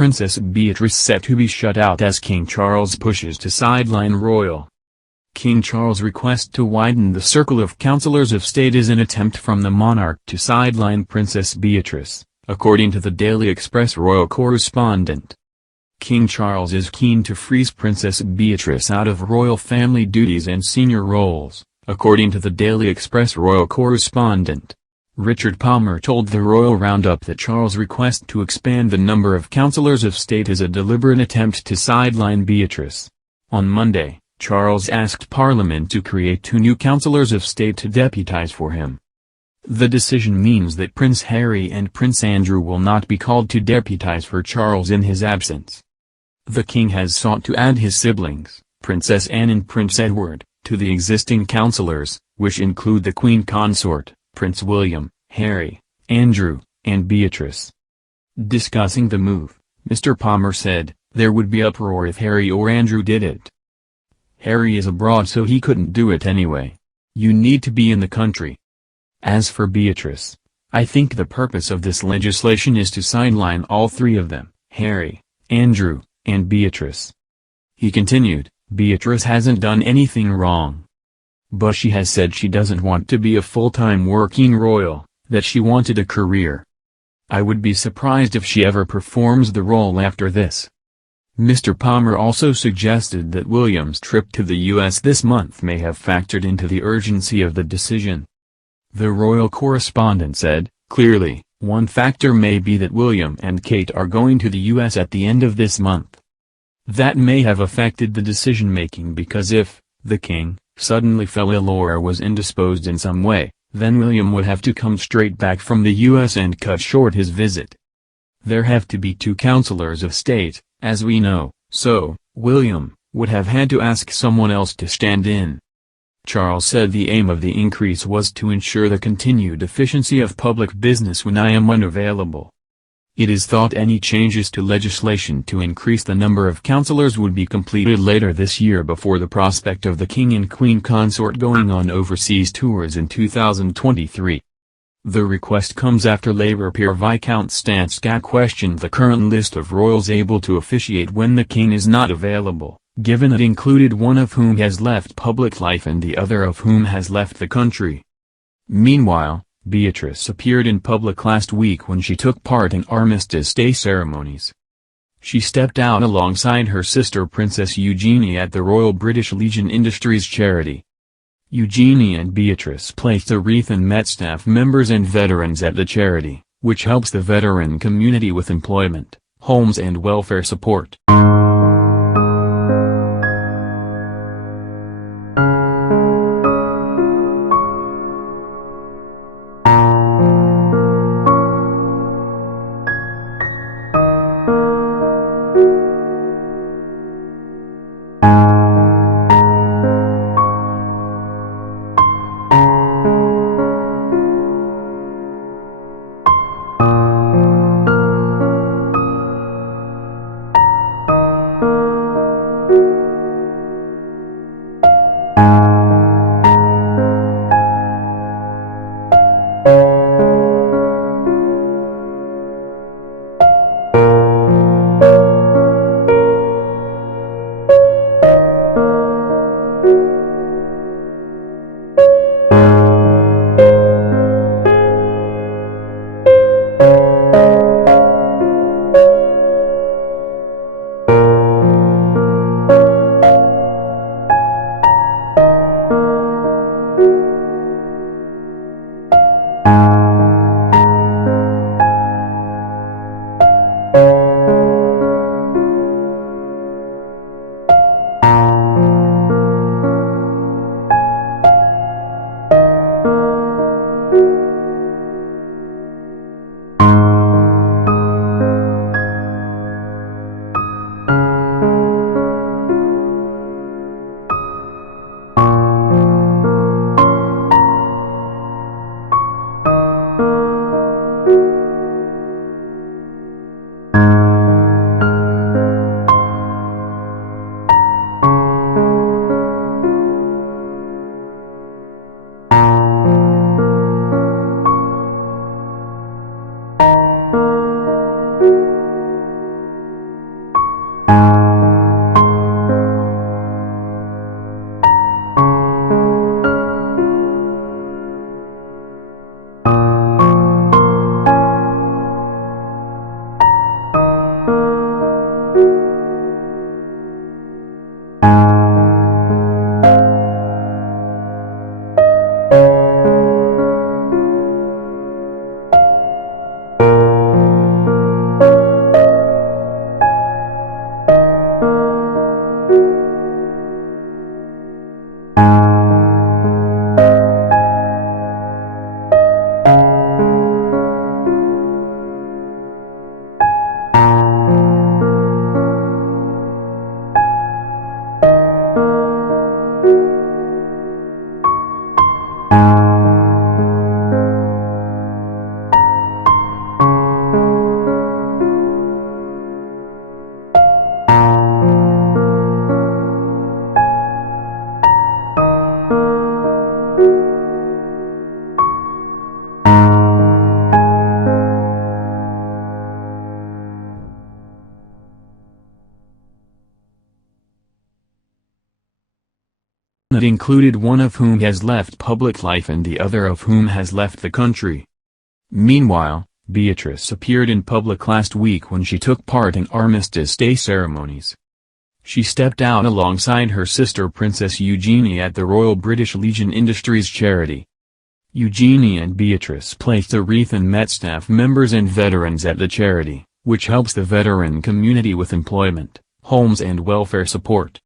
Princess Beatrice set to be shut out as King Charles pushes to sideline royal. King Charles' request to widen the circle of councillors of state is an attempt from the monarch to sideline Princess Beatrice, according to the Daily Express royal correspondent. King Charles is keen to freeze Princess Beatrice out of royal family duties and senior roles, according to the Daily Express royal correspondent. Richard Palmer told the Royal Roundup that Charles' request to expand the number of councillors of state is a deliberate attempt to sideline Beatrice. On Monday, Charles asked Parliament to create 2 new councillors of state to deputise for him. The decision means that Prince Harry and Prince Andrew will not be called to deputise for Charles in his absence. The king has sought to add his siblings, Princess Anne and Prince Edward, to the existing councillors, which include the Queen Consort, Prince William, Harry, Andrew, and Beatrice. Discussing the move, Mr. Palmer said, "There would be uproar if Harry or Andrew did it. Harry is abroad so he couldn't do it anyway. You need to be in the country. As for Beatrice, I think the purpose of this legislation is to sideline all 3 of them, Harry, Andrew, and Beatrice." He continued, "Beatrice hasn't done anything wrong. But she has said she doesn't want to be a full-time working royal, that she wanted a career. I would be surprised if she ever performs the role after this." Mr. Palmer also suggested that William's trip to the U.S. this month may have factored into the urgency of the decision. The royal correspondent said, "Clearly, one factor may be that William and Kate are going to the U.S. at the end of this month. That may have affected the decision-making because if the king suddenly fell ill or was indisposed in some way, then William would have to come straight back from the U.S. and cut short his visit. There have to be 2 councillors of state, as we know, so William would have had to ask someone else to stand in." Charles said the aim of the increase was to ensure the continued efficiency of public business when I am unavailable. It is thought any changes to legislation to increase the number of councillors would be completed later this year before the prospect of the King and Queen Consort going on overseas tours in 2023. The request comes after Labour peer Viscount Stan Scott questioned the current list of royals able to officiate when the King is not available, given it included one of whom has left public life and the other of whom has left the country. Meanwhile, Beatrice appeared in public last week when she took part in Armistice Day ceremonies. She stepped out alongside her sister Princess Eugenie at the Royal British Legion Industries charity. Eugenie and Beatrice placed a wreath and met staff members and veterans at the charity, which helps the veteran community with employment, homes and welfare support. that included one of whom has left public life and the other of whom has left the country. Meanwhile, Beatrice appeared in public last week when she took part in Armistice Day ceremonies. She stepped out alongside her sister Princess Eugenie at the Royal British Legion Industries charity. Eugenie and Beatrice placed a wreath and met staff members and veterans at the charity, which helps the veteran community with employment, homes and welfare support.